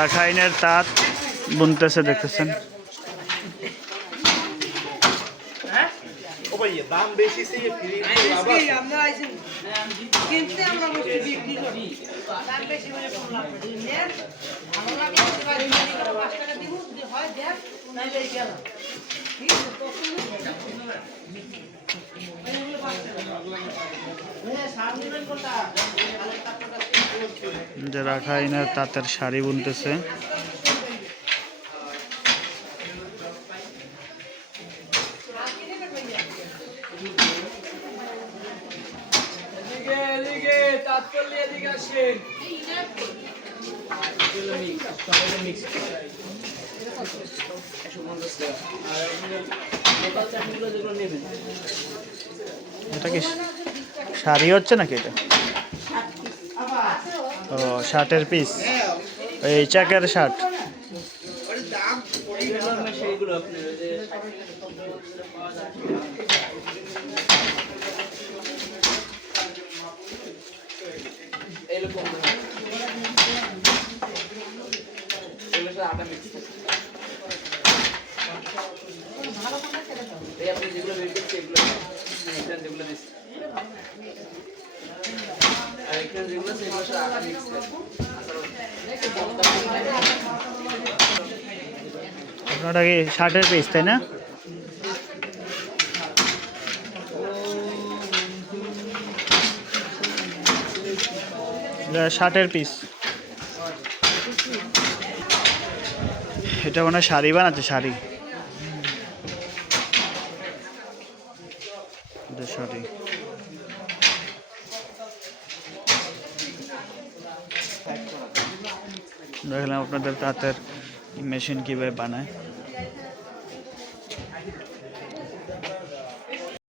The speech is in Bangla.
রাখাইনের তাঁত বুনতেছে দেখতেছেন। হয় ঠিক যে রাখাইনের তাঁতের শাড়ি বুনতেছে। এটা কি? শাড়ি হচ্ছে নাকি এটা? ও, শার্টের পিস এই চাকের শার্ট। এগুলো সব আটা মিক্স এই আপনি যেগুলো বের করছি, এগুলো এখানে যেগুলো দিচ্ছি। আপনারা কি শার্টের পিস তাই না? শার্টের পিস এটা মানে শাড়ি বানাচ্ছে শাড়ি। শাড়ি। দেখলাম আপনাদের তাঁতের মেশিন কীভাবে বানায়